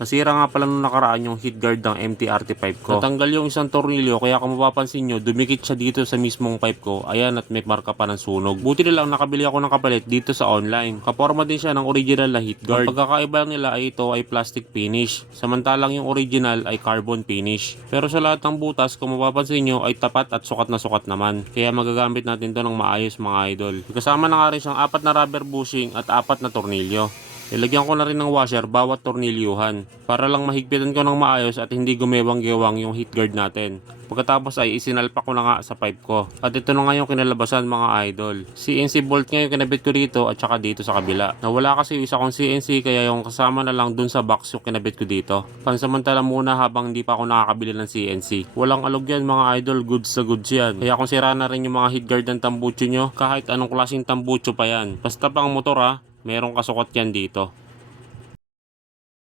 Nasira nga pala nung nakaraan yung heat guard ng MT-RT5 ko. Natanggal yung isang tornilyo, kaya kung mapapansin nyo, dumikit siya dito sa mismong pipe ko. Ayan, at may marka pa ng sunog. Buti na lang nakabili ako ng kapalit dito sa online. Kaporma din siya ng original na heat guard. Ang pagkakaiba nila ay ito ay plastic finish, samantalang yung original ay carbon finish. Pero sa lahat ng butas, kung mapapansin nyo, ay tapat at sukat naman. Kaya magagamit natin to ng maayos mga idol. Kasama na nga rin siyang 4 na rubber bushing at 4 na tornilyo. Ilagyan ko na rin ng washer bawat tornilyuhan para lang mahigpitan ko ng maayos at hindi gumewang-gewang yung heat guard natin. Pagkatapos ay isinalpak ko na nga sa pipe ko. At ito na nga yung kinalabasan mga idol. CNC bolt nga yung kinabit ko dito at saka dito sa kabila. Nawala kasi yung isa kong CNC kaya yung kasama na lang dun sa box yung kinabit ko dito. Pansamantala muna habang hindi pa ako nakakabili ng CNC. Walang alog yan mga idol, goods sa goods yan. Kaya kung sira na rin yung mga heat guard ng tambucho nyo, kahit anong klaseng tambucho pa yan. Basta pang motor ha, merong kasukat yan dito.